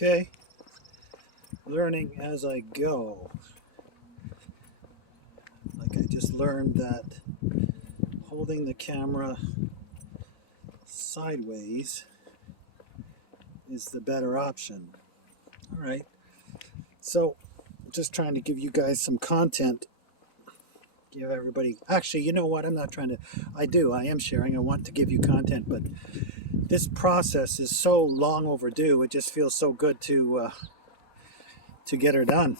Okay, learning as I go. Like I just learned that holding the camera sideways is the better option. All right, so just trying to give you guys some content. Give everybody, actually, you know what? I'm not trying to, I am sharing. I want to give you content, but this process is so long overdue. It just feels so good to get her done.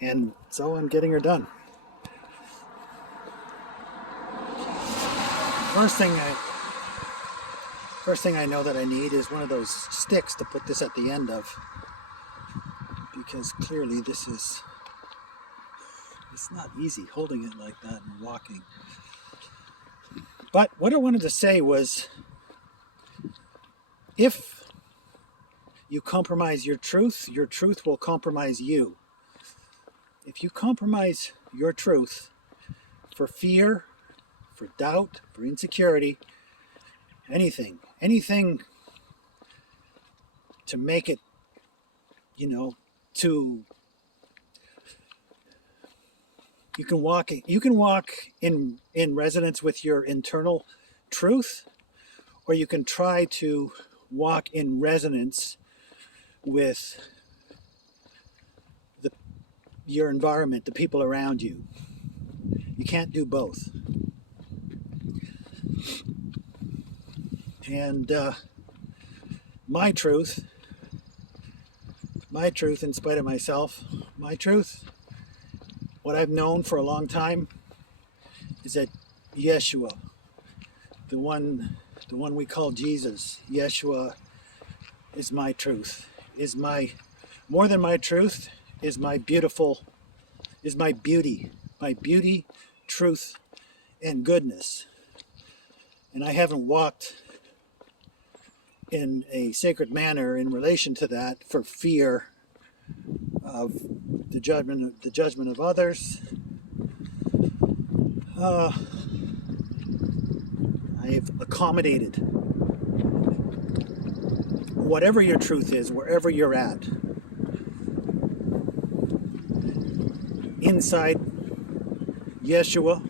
And so I'm getting her done. First thing I know that I need is one of those sticks to put this at the end of, because clearly it's not easy holding it like that and walking. But what I wanted to say was, if you compromise your truth will compromise you. If you compromise your truth for fear, for doubt, for insecurity, anything to make it, to you can walk in resonance with your internal truth, or you can try to walk in resonance with your environment, the people around you. You can't do both. And my truth, in spite of myself, my truth, what I've known for a long time, is that Yeshua, the one we call Jesus, Yeshua, is my truth, more than my truth, is my beauty, truth, and goodness. And I haven't walked in a sacred manner in relation to that for fear of the judgment of others. I've accommodated whatever your truth is, wherever you're at, inside Yeshua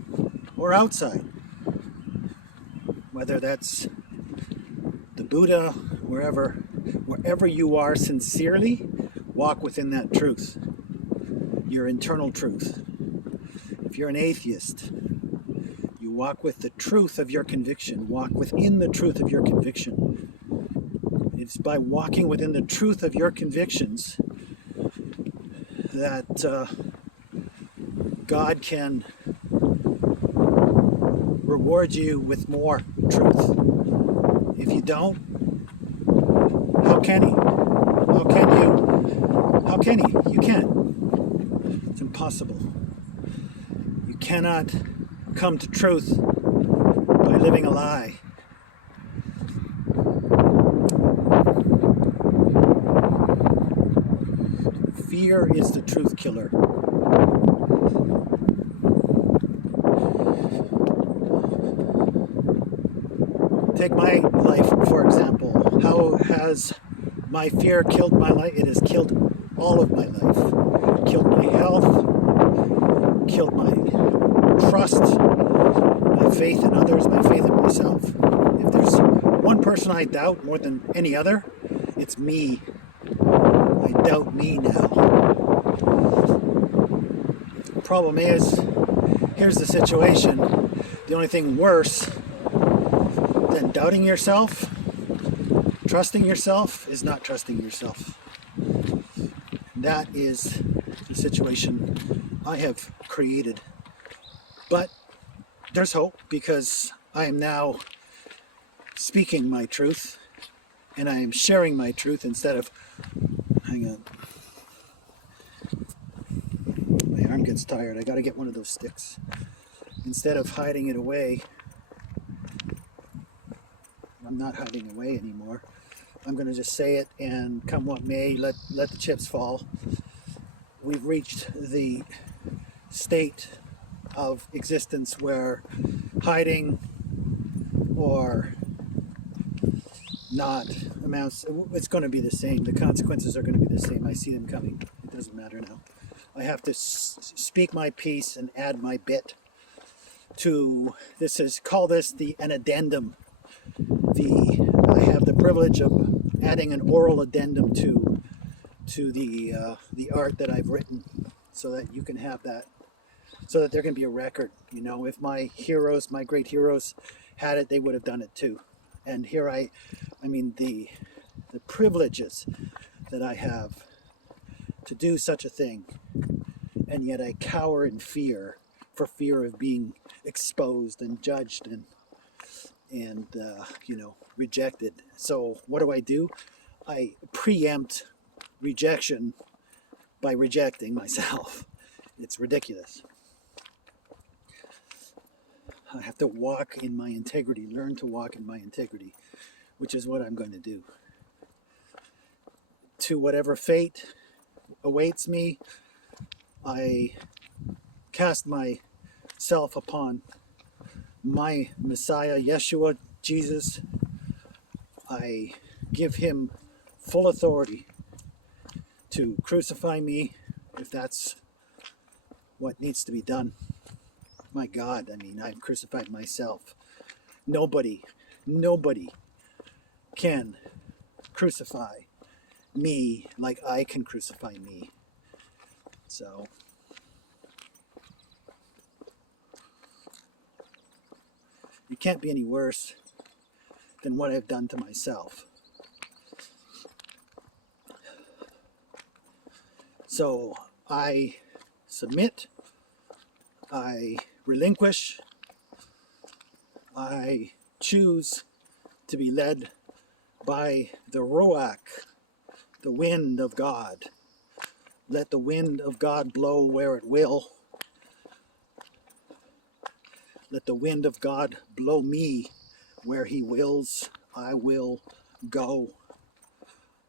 or outside, whether that's the Buddha, wherever you are sincerely, walk within that truth, your internal truth. If you're an atheist, you walk with the truth of your conviction, walk within the truth of your conviction. It's by walking within the truth of your convictions that God can reward you with more truth. If you don't, how can he? You can't. It's impossible. You cannot come to truth by living a lie. Fear is the truth killer. Take my life, for example. How has my fear killed my life? It has killed all of my life. Killed my health, killed my trust, my faith in others, my faith in myself. If there's one person I doubt more than any other, it's me. I doubt me now. The problem is, here's the situation. The only thing worse than doubting yourself, trusting yourself, is not trusting yourself. That is the situation I have created. But there's hope, because I am now speaking my truth, and I am sharing my truth instead of, hang on, my arm gets tired, I gotta get one of those sticks. Instead of hiding it away, I'm not hiding away anymore. I'm going to just say it, and come what may, let the chips fall. We've reached the state of existence where hiding or not amounts, it's going to be the same. The consequences are going to be the same. I see them coming. It doesn't matter now. I have to speak my piece and add my bit to call this an addendum. I have the privilege of adding an oral addendum to the art that I've written, so that you can have that, so that there can be a record. You know, if my great heroes had it, they would have done it too. And here I mean the privileges that I have to do such a thing, and yet I cower in fear, for fear of being exposed and judged and rejected. So what do? I preempt rejection by rejecting myself. It's ridiculous. I have to walk in my integrity, learn to walk in my integrity, which is what I'm going to do. To whatever fate awaits me, I cast myself upon my Messiah, Yeshua, Jesus. I give him full authority to crucify me if that's what needs to be done. My God, I've crucified myself. Nobody can crucify me like I can crucify me. So it can't be any worse than what I've done to myself. So I submit, I relinquish, I choose to be led by the Ruach, the wind of God. Let the wind of God blow where it will. Let the wind of God blow me where he wills. I will go.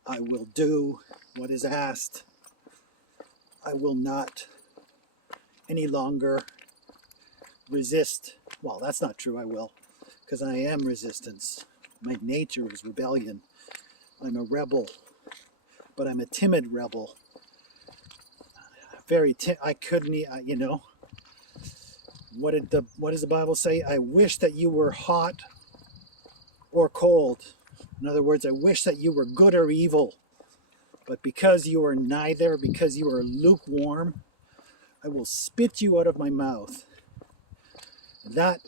I will do what is asked. I will not any longer resist. Well, that's not true. I will, because I am resistance. My nature is rebellion. I'm a rebel, but I'm a timid rebel. I couldn't, what does the Bible say? I wish that you were hot or cold. In other words, I wish that you were good or evil. But because you are neither, because you are lukewarm, I will spit you out of my mouth. That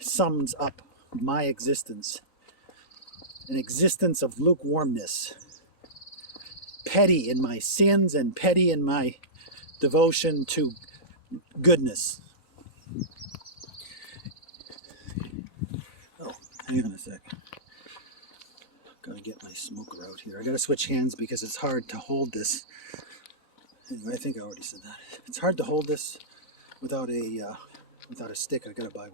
sums up my existence. An existence of lukewarmness. Petty in my sins and petty in my devotion to goodness. Oh, hang on a sec. Gotta get my smoker out here. I gotta switch hands because it's hard to hold this. Anyway, I think I already said that. It's hard to hold this without a stick. I gotta buy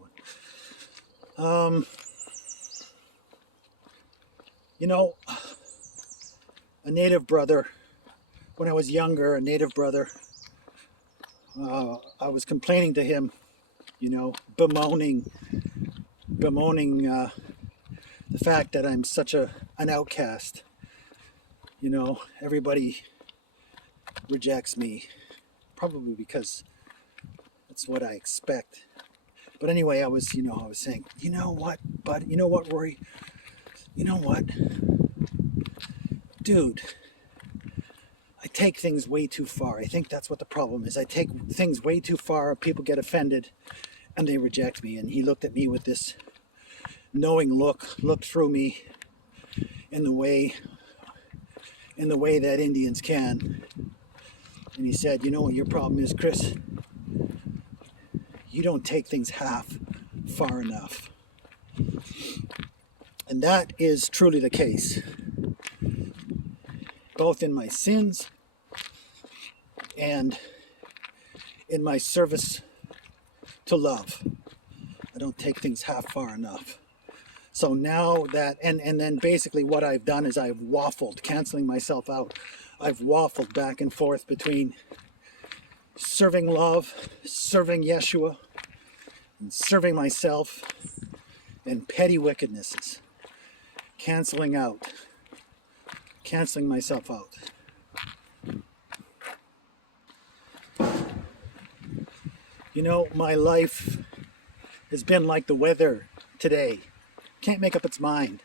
one. A native brother, when I was younger, I was complaining to him, bemoaning the fact that I'm such an outcast. Everybody rejects me, probably because that's what I expect. But anyway, I was saying, Rory? You know what? Dude, I take things way too far. I think that's what the problem is. I take things way too far. People get offended and they reject me. And he looked at me with this knowing looked through me in the way that Indians can. And he said, you know what your problem is, Chris? You don't take things half far enough. And that is truly the case. Both in my sins and in my service to love. I don't take things half far enough. So now that, and then basically what I've done is I've waffled, canceling myself out. I've waffled back and forth between serving love, serving Yeshua, and serving myself, and petty wickednesses. canceling myself out. You know, my life has been like the weather today. Can't make up its mind.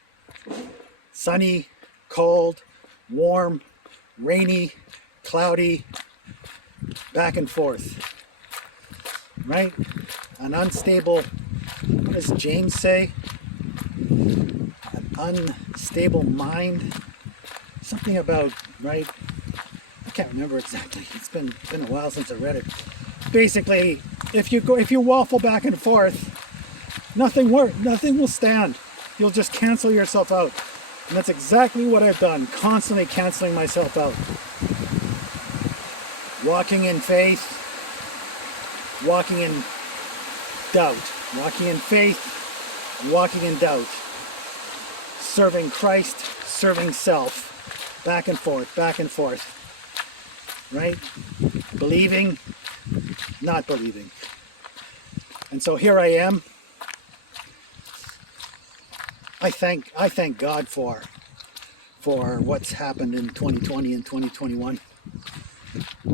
Sunny, cold, warm, rainy, cloudy, back and forth. Right? An unstable, what does James say? An unstable mind. Something about, right? I can't remember exactly. It's been a while since I read it. Basically, if you waffle back and forth, nothing will stand. You'll just cancel yourself out. And that's exactly what I've done, constantly canceling myself out. Walking in faith, walking in doubt. Walking in faith, walking in doubt. Serving Christ, serving self. Back and forth. Right? Believing, not believing. And so here I am. I thank God for what's happened in 2020 and 2021.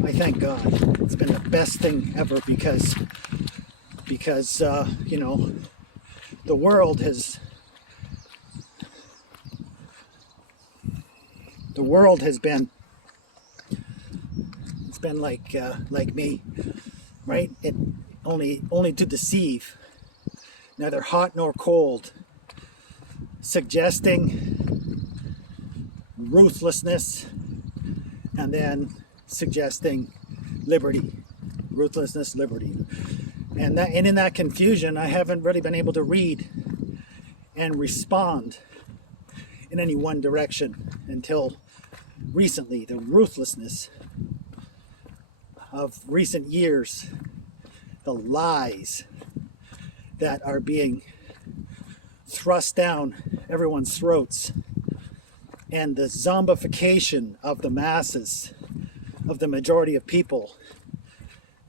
I thank God. It's been the best thing ever because you know, the world has been, it's been like me, right? It only to deceive, neither hot nor cold, suggesting ruthlessness and then suggesting liberty, ruthlessness, liberty. And in that confusion, I haven't really been able to read and respond in any one direction until recently. The ruthlessness of recent years, the lies that are being thrust down everyone's throats, and the zombification of the masses, of the majority of people.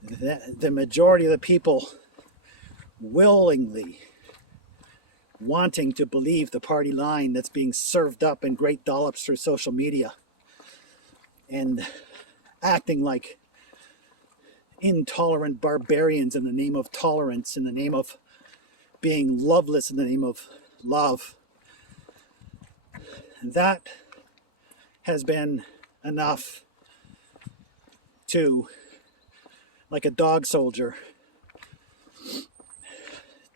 The majority of the people willingly wanting to believe the party line that's being served up in great dollops through social media, and acting like intolerant barbarians in the name of tolerance, in the name of being loveless, in the name of love. That has been enough to, like a dog soldier,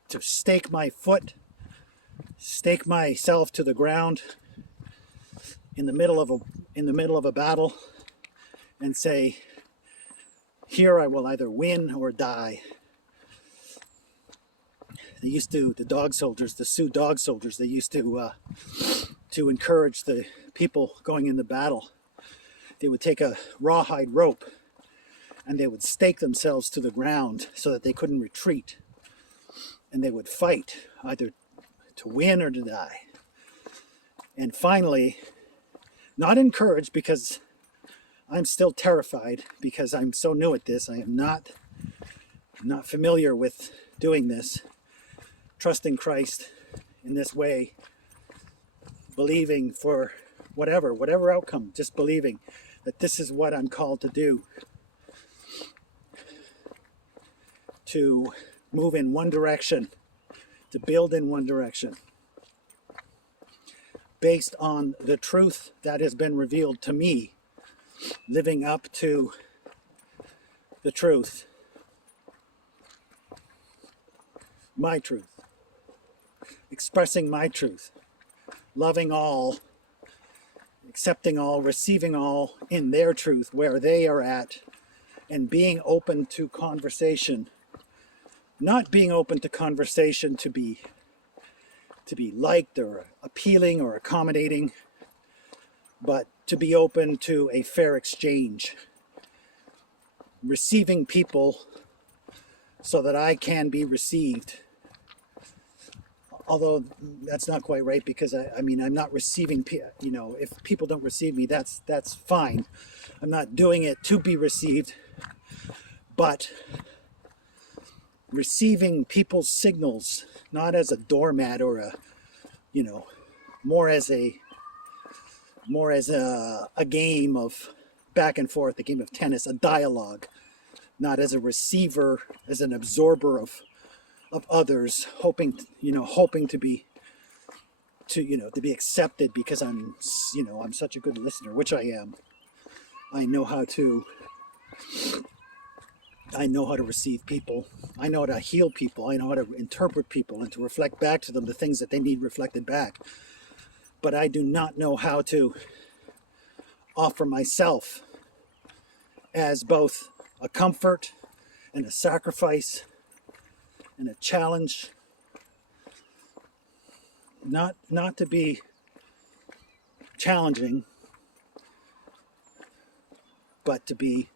to stake myself to the ground in the middle of a battle and say, here I will either win or die. The dog soldiers, the Sioux dog soldiers, they used to encourage the people going into battle. They would take a rawhide rope and they would stake themselves to the ground so that they couldn't retreat. And they would fight either to win or to die. And finally, not encouraged, because I'm still terrified, because I'm so new at this. I am not familiar with doing this. Trusting Christ in this way, believing for whatever outcome, just believing that this is what I'm called to do, to move in one direction, to build in one direction, based on the truth that has been revealed to me, living up to the truth, my truth, expressing my truth, loving all, accepting all, receiving all in their truth where they are at, and being open to conversation. Not being open to conversation to be liked or appealing or accommodating, but to be open to a fair exchange. Receiving people so that I can be received. Although that's not quite right, because I mean, I'm not receiving, you know, if people don't receive me, that's fine. I'm not doing it to be received, but receiving people's signals, not as a doormat or a, you know, more as a game of back and forth, a game of tennis, a dialogue, not as a receiver, as an absorber of others, hoping to be accepted because I'm such a good listener, which I am. I know how to receive people. I know how to heal people. I know how to interpret people and to reflect back to them the things that they need reflected back. But I do not know how to offer myself as both a comfort and a sacrifice and a challenge. Not to be challenging, but to be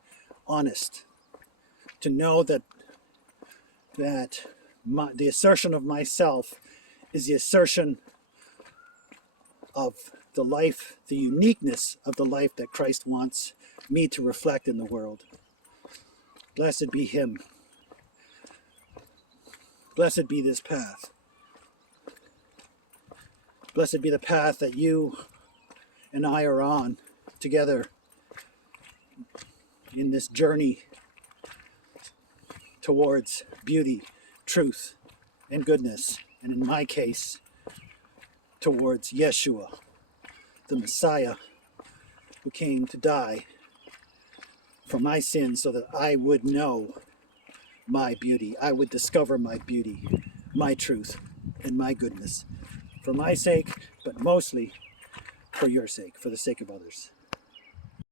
honest. To know that the assertion of myself is the assertion of the life, the uniqueness of the life that Christ wants me to reflect in the world. Blessed be Him. Blessed be this path. Blessed be the path that you and I are on together in this journey towards beauty, truth, and goodness. And in my case, towards Yeshua, the Messiah, who came to die for my sins so that I would know my beauty. I would discover my beauty, my truth, and my goodness. For my sake, but mostly for your sake, for the sake of others.